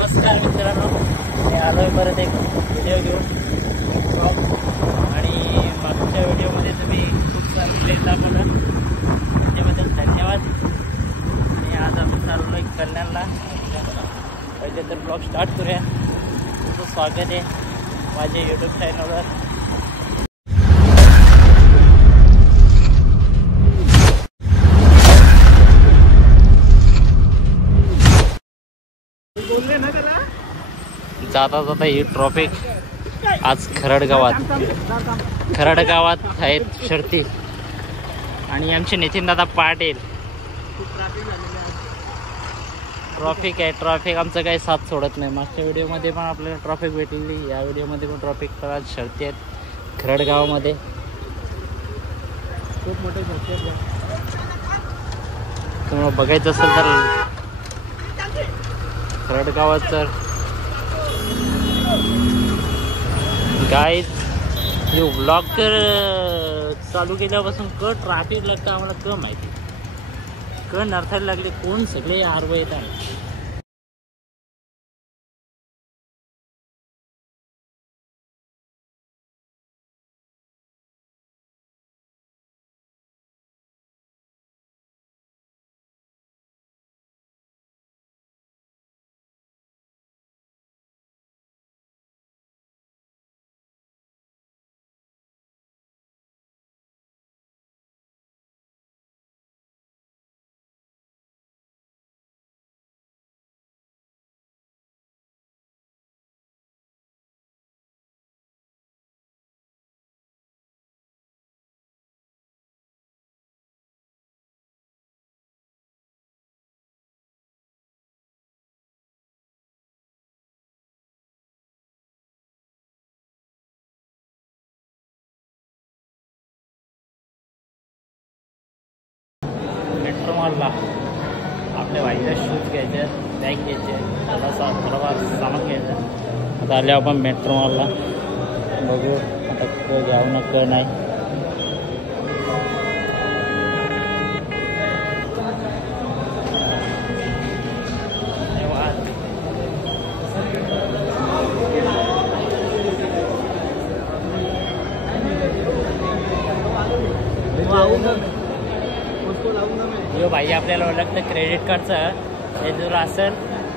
नमस्कार मित्रांनो, मी आलोय परत एक व्हिडिओ घेऊन आणि मागच्या व्हिडिओमध्ये तुम्ही खूप सारं प्लेन दाखवलं, त्याच्याबद्दल धन्यवाद. आणि आज आपण चाललोय कल्याणला. पहिले तर ब्लॉग स्टार्ट करूया. तुमचं स्वागत आहे माझ्या यूट्यूब चॅनलवर. जाता जाता ही ट्रॉफिक आज खरडगावात आहेत शर्ती आणि आमचे नितीनदादा पाटील. ट्रॉफिक आहे, ट्रॉफिक आमचं काही साथ सोडत नाही. मागच्या व्हिडिओमध्ये पण आपल्याला ट्रॉफिक भेटलेली, या व्हिडिओमध्ये पण ट्रॉफिक. तर आज शर्ती आहेत खरडगावामध्ये. खूप मोठे शर्ती आहेत. तुम्हाला बघायचं असेल तर खरडगावात तर गाईज ब्लॉग तर चालू केल्यापासून ट्रॅफिक लागतं आम्हाला माहिती. नरसायला लागले कोण सगळे आरव येत आहे. मेट्रो मॉलला आपल्या वाईला शूज घ्यायचे, बॅग घ्यायचे, थोडाफार सामान घ्यायचं. आता आले आपण मेट्रो मॉलला. बघू आता घ्यावं नको नाही. यो भाई आपल्याला ओळखतं क्रेडिट कार्डचं. हे जर असेल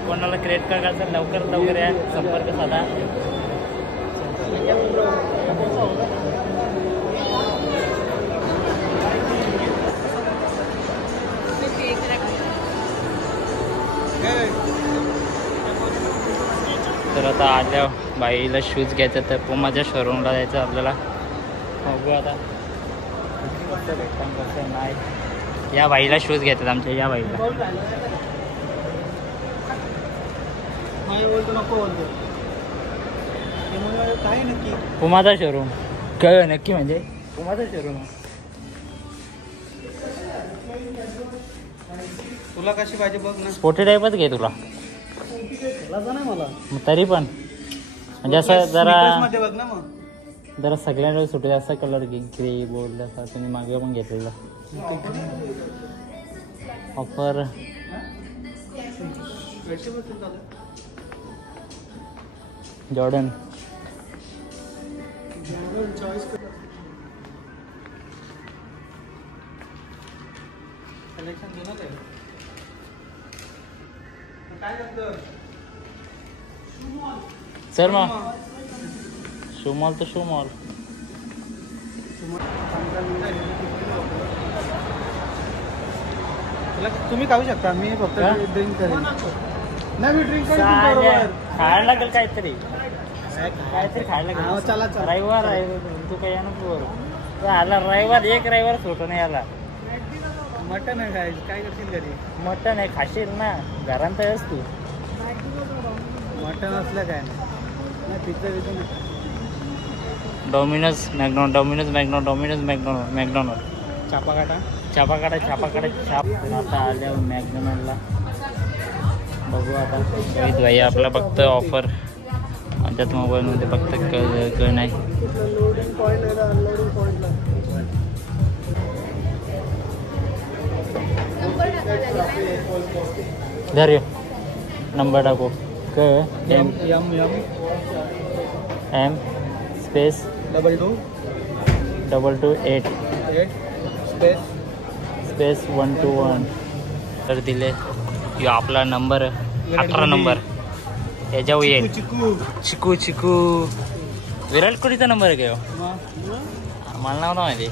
कोणाला क्रेडिट कार्ड असेल लवकर या, संपर्क साधा. तर आता आल्या बाईला शूज घ्यायचं, तर पुमाच्या शोरूमला जायचं आपल्याला. बघू आता कसं भेटतं कसं नाही. या बाईला शूज घेतात आमच्या. या बाईला पुमाचा शोरूम कळ नक्की, म्हणजे पुमाचा शोरूम. तुला कशी पाहिजे बघ ना. स्पोर्टी टाईपच घे तुला. मला तरी पण म्हणजे असं जरा बघ ना. मग जरा सगळ्यांना सुटेल असा कलर घे. ग्रे बोल्ड असा. तुम्ही मागे पण घेतलेला ऑफर. जॉर्डन कलेक्शन घेणार आहे. काय करतं सर मग शो मॉल तर शो मॉल. तुम्ही खाऊ शकता. मी फक्त ड्रिंक करेन. नाही मी ड्रिंक करेन. खायला लागेल काहीतरी खायला लागेल. चला रविवार आहे तू काही नको. आला रविवार, एक रविवार सुटून याला. मटन आहे खायचं. काय करशील घरी? मटन आहे खाशील ना. घरांत आहेस तू. मटन असलं काय नाही. पिझ्झा बिझ्झा नाही. Domino's McDonald. छापा काढा. आता आल्या मॅकडॉनल्डला. बघू आता भाई आपला फक्त ऑफर आमच्यात मोबाईलमध्ये फक्त कळ नाही. धैर्य नंबर टाकू काय M M M M space 228 space 121 तर दिले. यो आपला नंबर 18 नंबर याच्यावर येईल. चिकू चिकू विराट कोहलीचा नंबर आहे का ह्यो? मला नाव माहिती.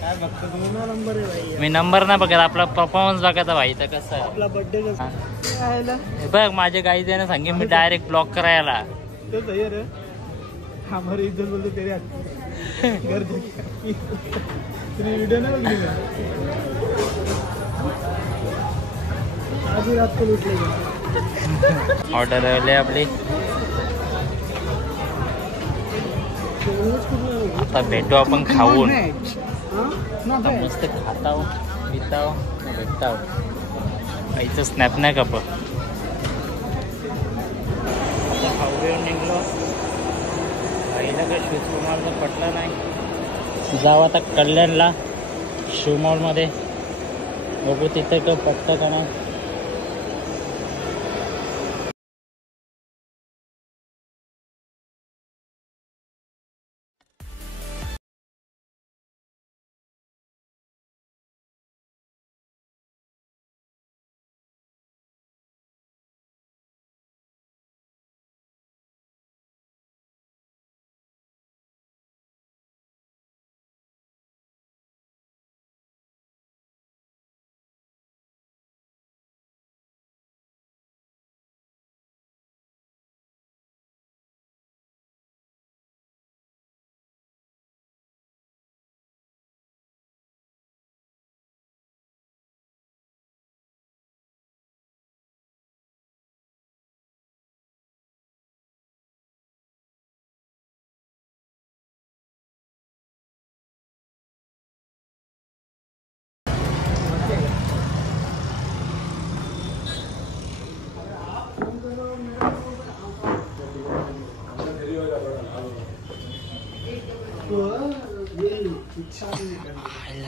काय बघतो तुम्ही नंबर आहे भाई. मी नंबर नाही बघत, आपला परफॉर्मन्स बघायचा भाई. तर कसं आहे आपला बर्थडे कसा आहे बघ, माझ्या गाई त्यानं सांगेन मी डायरेक्ट ब्लॉक करायला. तो सही है रे. हमारी इज्जत बोलते तेरे हाथ घर वीडियो नहीं बघली का? आज ही रात को लूट लेगा. ऑर्डर राहिले आपली. आता भेटू आपण खाऊन. आता मस्त खाताव पिताव भेटताव. आईचं स्नॅप नाही काप. आता हायवेवर निघलो. आईला काय शूज तुम्हाला पटलं नाही. जाऊ आता कल्याणला शू मॉलमध्ये बघू तिथे का पटतं का नाही.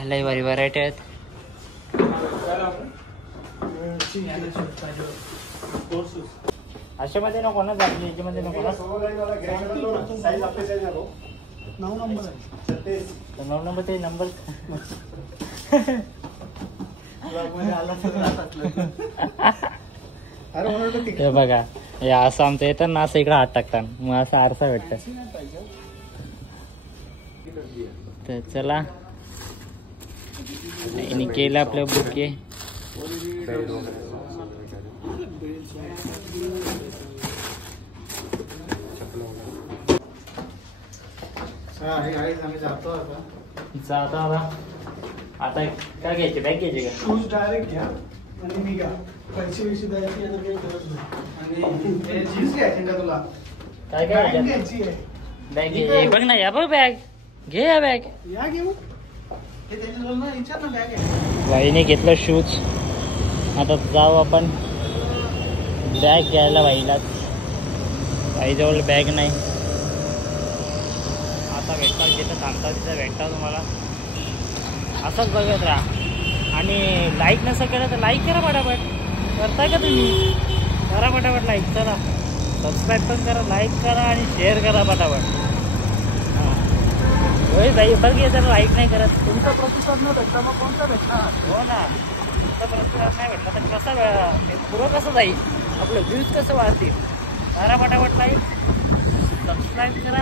लई भारी व्हरायटी आहेत. अशामध्ये नको ना, याच्यामध्ये नको ना. 9 नंबर आहे. 9 नंबर ते नंबर. हे बघा, हे असं आमचं येतं ना, असं इकडं हात टाकतात मग असं आरसा भेटतं. तर चला केलं आपलं बुके. जाता आता काय घ्यायचे, बॅग घ्यायचे का? शूज डायरेक्ट घ्या आणि निघा. पैसे द्यायची आता काही गरज नाही. आणि जीन्स घ्यायची का तुला? काय बॅग घ्यायची आहे. बॅग घ्यायची. बघ ना, या बघ बॅग घे. या बॅग या घेऊ. हे त्याच्याजवळ ना विचार ना बॅग आहे. बाईने घेतलं शूज. आता जाऊ आपण बॅग घ्यायला. बाईलाच बाईजवळ बॅग नाही. आता भेटतात जिथं थांबतात तिथं भेटतात तुम्हाला. असंच बघत राहा. आणि लाईक नसं केलं तर लाईक करा पटापट. करताय का तुम्ही? करा पटापट लाईक. चला सबस्क्राईब पण करा, लाईक करा आणि शेअर करा पटापट. हां होय बाई, बघ जर लाईक नाही करत. तुमचा प्रतिसाद न भेटला मग कोणता भेटणार? हो ना, तुमचा प्रतिसाद नाही भेटला तर कसं पुरं कसं जाईल, आपलं व्ह्यूज कसं वाढतील. करा पटापट लाईक, सबस्क्राईब करा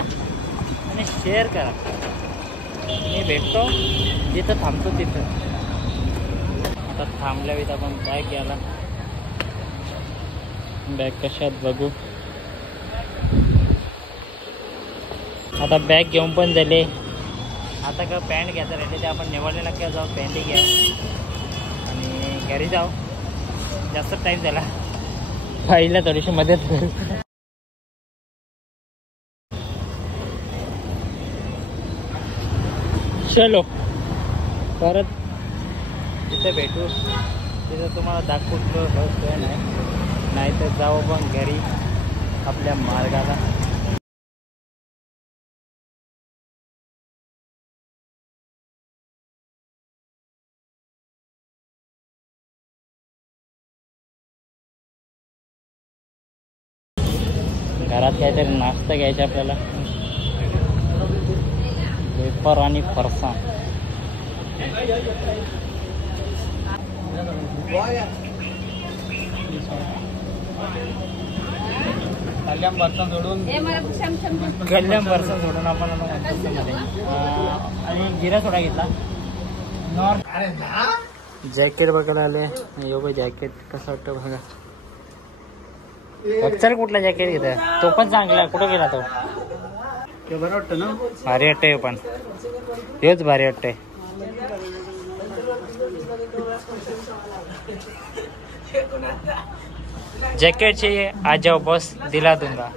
आणि शेअर करा. मी भेटतो जिथं थांबतो तिथं. आता थांबल्या वेळी आपण बॅग घ्यायला. बॅग कशात बघू. आता बॅग घेऊन पण झाले. आता का पॅन्ट घ्यायचं राहिले ते आपण निवडलेला किंवा जाऊ पॅन्टही घ्या आणि घरी जाऊ. जास्त टाईम झाला. बाईला थोडीशी मदत करू. चलो परत तिथे भेटू. तिथं तुम्हाला दाखवतो नाही तर जाऊ पण घरी आपल्या मार्गाला. घरात काहीतरी नाश्ता घ्यायचा आपल्याला. वेफर आणि फरसाण. कल्याण बर्तन सोडून आपण आणि जिरा सोडा घेतला. जॅकेट बघायला आले. यो जॅकेट कसं वाटतं बघा. अक्षर कुठला जॅकेट घेतोय तो पण चांगला. कुठं गेला तो? बरं वाटतं ना. भारी वाटतंय पण हेच भारी वाटतंय. जैकेट चाहिए आ जाओ बस दिला दूंगा.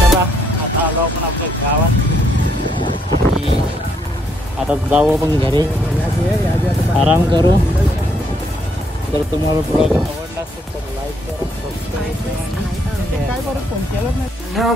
चला आता आलो आपण आपल्या गावात. आता जाऊ आपण घरी आराम करू. जर तुम्हाला ब्लॉग आवडला असेल तर लाईक करा, सबस्क्राईब करा. काय बरं फोन केलाच नाही. No,